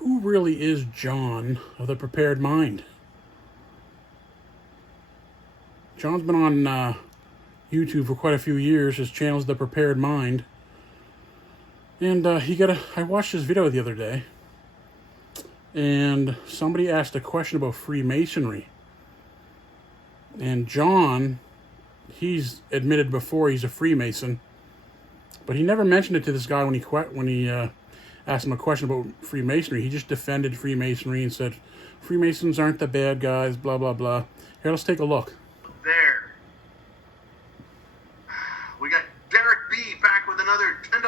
Who really is John of the Prepared Mind? John's been on YouTube for quite a few years. His channel's The Prepared Mind. And I watched his video the other day, and somebody asked a question about Freemasonry. And John, he's admitted before he's a Freemason, but he never mentioned it to this guy when he asked him a question about Freemasonry. He just defended Freemasonry and said, Freemasons aren't the bad guys, blah, blah, blah. Here, let's take a look. There. We got Derek B back with another $10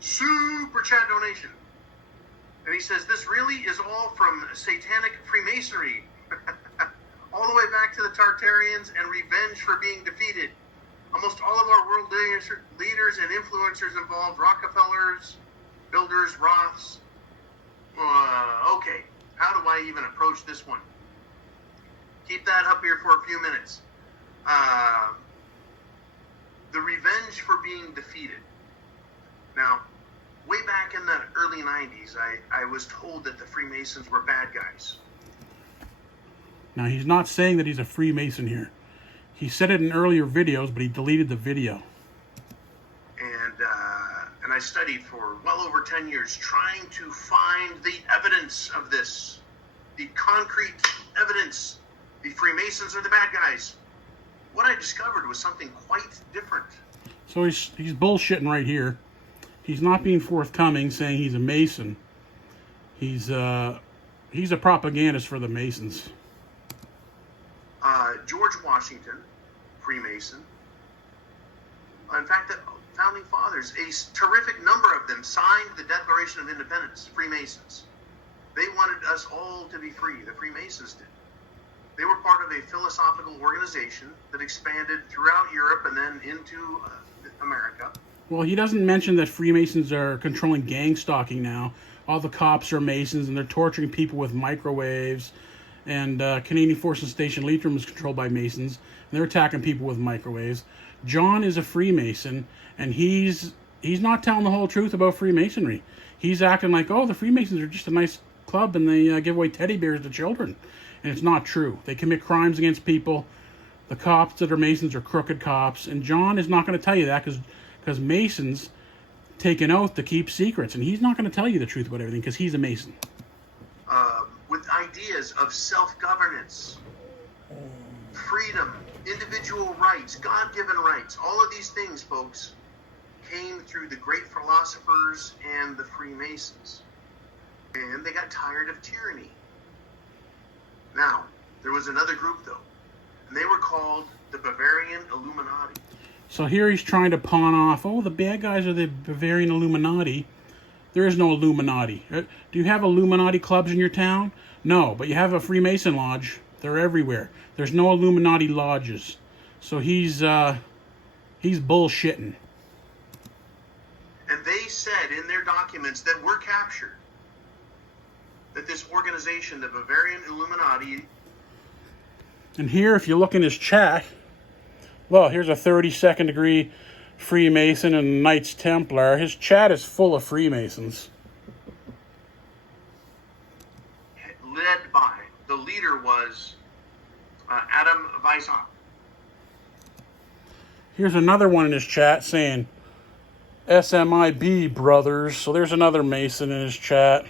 super chat donation. And he says, this really is all from satanic Freemasonry. All the way back to the Tartarians and revenge for being defeated. Almost all of our world leaders and influencers involved Rockefellers, builders, Roths. Okay, how do I even approach this one? Keep that up here for a few minutes. The revenge for being defeated. Now, way back in the early 90s, I was told that the Freemasons were bad guys. Now, he's not saying that he's a Freemason here. He said it in earlier videos, but he deleted the video. And I studied for well over 10 years trying to find the evidence of this. The concrete evidence. The Freemasons are the bad guys. What I discovered was something quite different. So he's bullshitting right here. He's not being forthcoming, saying he's a Mason. He's a propagandist for the Masons. George Washington, Freemason. In fact, the Founding Fathers, a terrific number of them signed the Declaration of Independence, Freemasons. They wanted us all to be free. The Freemasons did. They were part of a philosophical organization that expanded throughout Europe and then into America. Well, he doesn't mention that Freemasons are controlling gang stalking now. All the cops are Masons, and they're torturing people with microwaves. And Canadian Forces Station Leitrim is controlled by Masons, and they're attacking people with microwaves. John is a Freemason, and he's not telling the whole truth about Freemasonry. He's acting like, oh, the Freemasons are just a nice club, and they give away teddy bears to children. And it's not true. They commit crimes against people. The cops that are Masons are crooked cops, and John is not going to tell you that because Masons take an oath to keep secrets, and he's not going to tell you the truth about everything because he's a Mason. With ideas of self-governance, freedom, individual rights, God-given rights, all of these things, folks, came through the great philosophers and the Freemasons. And they got tired of tyranny. Now, there was another group, though, and they were called the Bavarian Illuminati. So here he's trying to pawn off, oh, the bad guys are the Bavarian Illuminati. There is no Illuminati. Do you have Illuminati clubs in your town? No, but you have a Freemason lodge. They're everywhere. There's no Illuminati lodges. So he's bullshitting. And they said in their documents that were captured that this organization, the Bavarian Illuminati... And here, if you look in his chat, well, here's a 32nd degree Freemason and Knights Templar. His chat is full of Freemasons. Led by, the leader was Adam Weishaupt. Here's another one in his chat saying, SMIB brothers. So there's another Mason in his chat.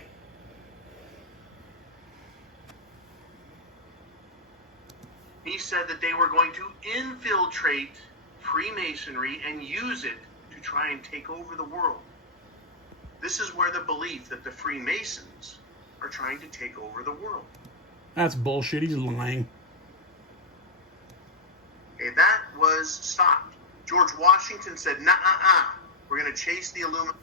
He said that they were going to infiltrate Freemasonry and use it to try and take over the world. This is where the belief that the Freemasons are trying to take over the world. That's bullshit. He's lying. Okay, that was stopped. George Washington said, nah, we're going to chase the Illuminati.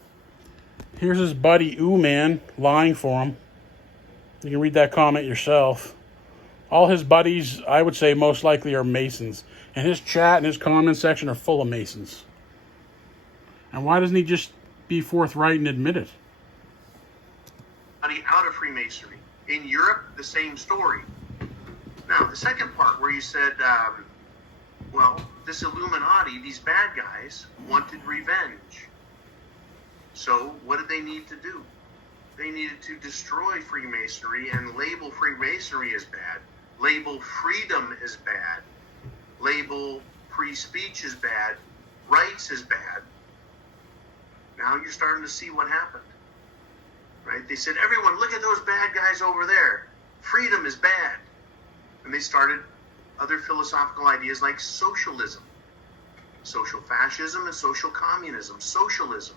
Here's his buddy Man lying for him. You can read that comment yourself. All his buddies, I would say, most likely are Masons. And his chat and his comment section are full of Masons. And why doesn't he just be forthright and admit it? Out of Freemasonry. In Europe, the same story. Now, the second part where you said, well, this Illuminati, these bad guys, wanted revenge. So, what did they need to do? they needed to destroy Freemasonry and label Freemasonry as bad, label freedom as bad, label free speech as bad, rights as bad. Now you're starting to see what happened, right? They said, everyone, look at those bad guys over there. Freedom is bad. And they started other philosophical ideas like socialism, social fascism and social communism, socialism,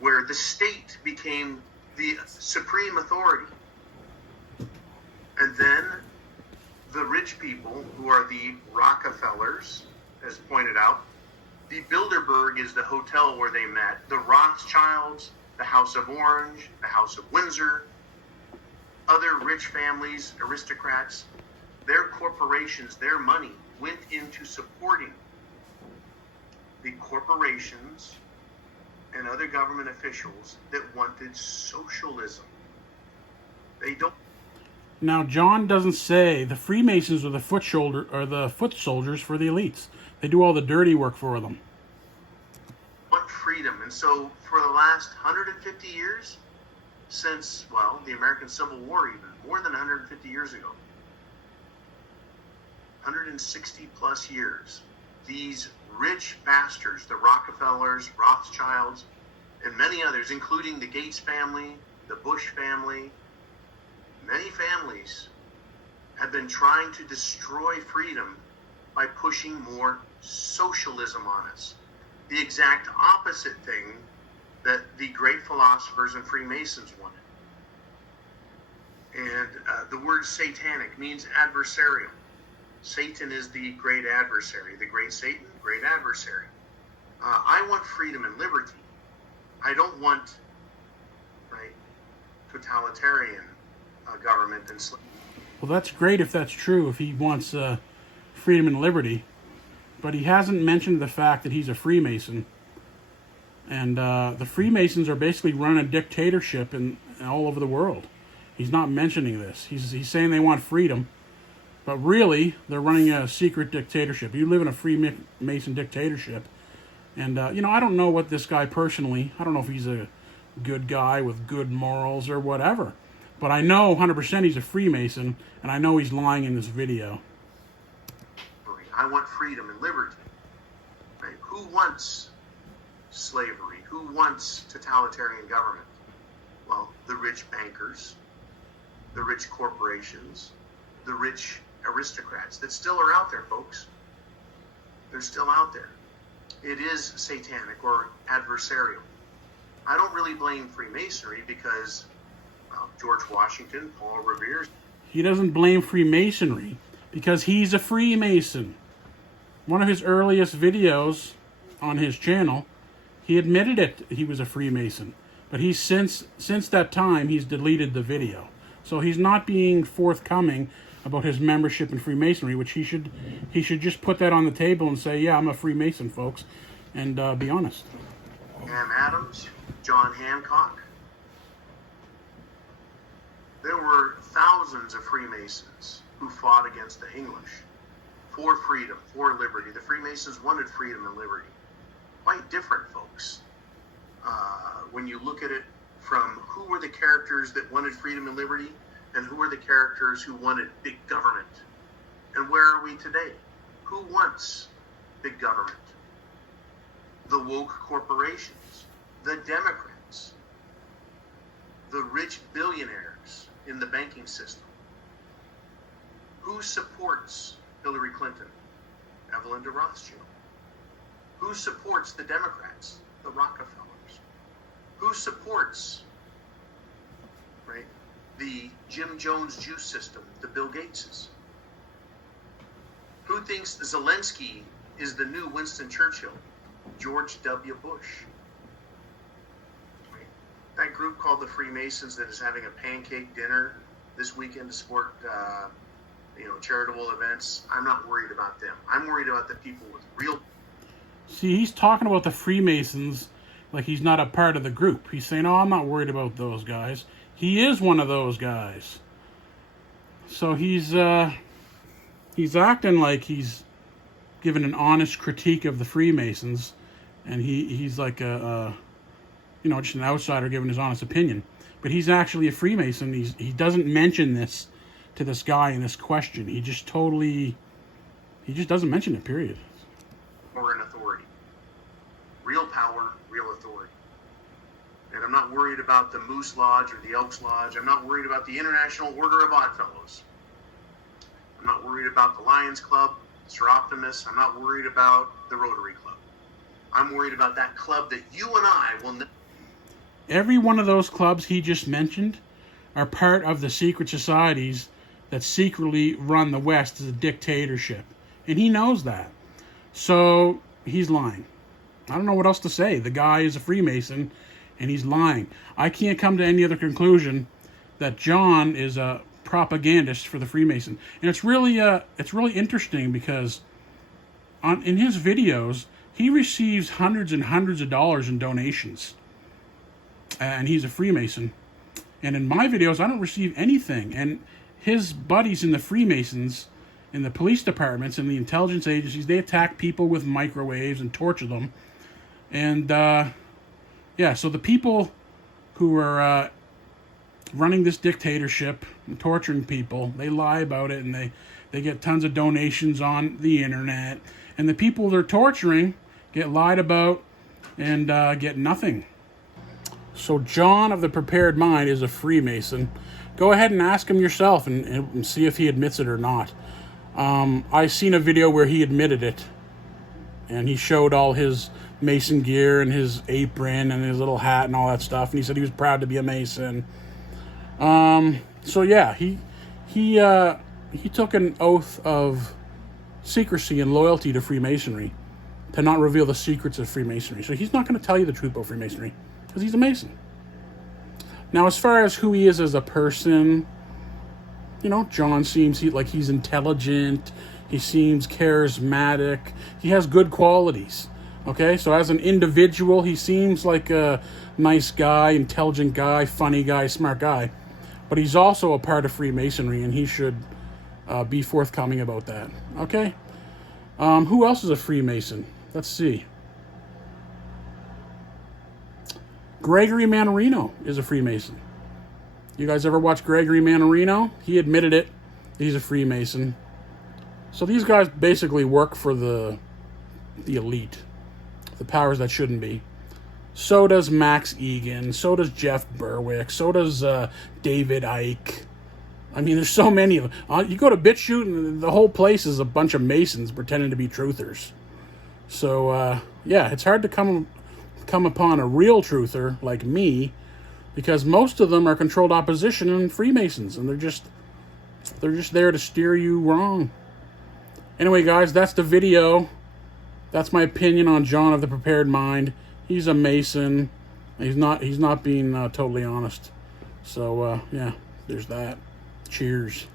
where the state became the supreme authority. And then the rich people, who are the Rockefellers, as pointed out, the Bilderberg is the hotel where they met, the Rothschilds, the House of Orange, the House of Windsor, other rich families, aristocrats, their corporations, their money went into supporting the corporations and other government officials that wanted socialism. They don't. Now, John doesn't say the Freemasons are the foot soldiers for the elites. They do all the dirty work for them. Want freedom, and so for the last 150 years, since, well, the American Civil War, even more than 150 years ago, 160 plus years, these rich bastards, the Rockefellers, Rothschilds, and many others, including the Gates family, the Bush family, many families have been trying to destroy freedom by pushing more socialism on us. The exact opposite thing that the great philosophers and Freemasons wanted. And the word satanic means adversarial. Satan is the great adversary. The great Satan, great adversary. I want freedom and liberty. I don't want, right, totalitarian government and slavery. Well, that's great if that's true, if he wants freedom and liberty. But he hasn't mentioned the fact that he's a Freemason. And the Freemasons are basically running a dictatorship in all over the world. He's not mentioning this. He's saying they want freedom. But really, they're running a secret dictatorship. You live in a Freemason dictatorship. And, I don't know what this guy personally, I don't know if he's a good guy with good morals or whatever. But I know 100% he's a Freemason, and I know he's lying in this video. I want freedom and liberty. Right? Who wants slavery? Who wants totalitarian government? Well, the rich bankers, the rich corporations, the rich aristocrats that still are out there, folks. They're still out there. It is satanic or adversarial. I don't really blame Freemasonry because George Washington, Paul Revere. He doesn't blame Freemasonry because he's a Freemason. One of his earliest videos on his channel, he admitted it. He was a Freemason, but he's since that time he's deleted the video. So he's not being forthcoming about his membership in Freemasonry, which he should just put that on the table and say, yeah, I'm a Freemason, folks, and be honest. Sam Adams, John Hancock. There were thousands of Freemasons who fought against the English for freedom, for liberty. The Freemasons wanted freedom and liberty. Quite different, folks. When you look at it from who were the characters that wanted freedom and liberty and who were the characters who wanted big government. And where are we today? Who wants big government? The woke corporations, the Democrats, the rich billionaires in the banking system. Who supports Hillary Clinton? Evelyn de Rothschild. Who supports the Democrats? The Rockefellers. Who supports, right, the Jim Jones juice system? The Bill Gateses. Who thinks Zelensky is the new Winston Churchill? George W. Bush. Right? That group called the Freemasons that is having a pancake dinner this weekend to support charitable events. I'm not worried about them. I'm worried about the people with real... See, he's talking about the Freemasons like he's not a part of the group. He's saying, oh, I'm not worried about those guys. He is one of those guys. So he's acting like he's giving an honest critique of the Freemasons, and he's like just an outsider giving his honest opinion. but he's actually a Freemason. He doesn't mention this to this guy in this question. He just doesn't mention it, period. Or an authority. Real power, real authority. And I'm not worried about the Moose Lodge or the Elks Lodge. I'm not worried about the International Order of Oddfellows. I'm not worried about the Lions Club, Sir Optimus. I'm not worried about the Rotary Club. I'm worried about that club that you and I will Every one of those clubs he just mentioned are part of the secret societies that secretly run the West as a dictatorship. And he knows that. So he's lying. I don't know what else to say. The guy is a Freemason and he's lying. I can't come to any other conclusion that John is a propagandist for the Freemason. And it's really interesting because in his videos, he receives hundreds and hundreds of dollars in donations. And he's a Freemason. And in my videos, I don't receive anything. And his buddies in the Freemasons, in the police departments, and the intelligence agencies, they attack people with microwaves and torture them. And, so the people who are running this dictatorship and torturing people, they lie about it, and they get tons of donations on the internet. And the people they're torturing get lied about and get nothing. So John of the Prepared Mind is a Freemason. Go ahead and ask him yourself and see if he admits it or not. I seen a video where he admitted it. And he showed all his Mason gear and his apron and his little hat and all that stuff. And he said he was proud to be a Mason. So yeah, he took an oath of secrecy and loyalty to Freemasonry, to not reveal the secrets of Freemasonry. So he's not going to tell you the truth about Freemasonry, because he's a Mason. Now, as far as who he is as a person, John seems like he's intelligent. He seems charismatic. He has good qualities. Okay, so as an individual, he seems like a nice guy, intelligent guy, funny guy, smart guy. But he's also a part of Freemasonry, and he should be forthcoming about that. Okay? Who else is a Freemason? Let's see. Gregory Mannarino is a Freemason. You guys ever watch Gregory Mannarino? He admitted it. He's a Freemason. So these guys basically work for the elite, the powers that shouldn't be. So does Max Egan. So does Jeff Berwick. So does David Icke. I mean, there's so many of them. You go to BitChute, and the whole place is a bunch of Masons pretending to be truthers. So, it's hard to come upon a real truther like me, because most of them are controlled opposition and Freemasons, and they're just there to steer you wrong. Anyway, guys, that's the video. That's my opinion on John of the Prepared Mind. He's a Mason. He's not being totally honest. So, there's that. Cheers.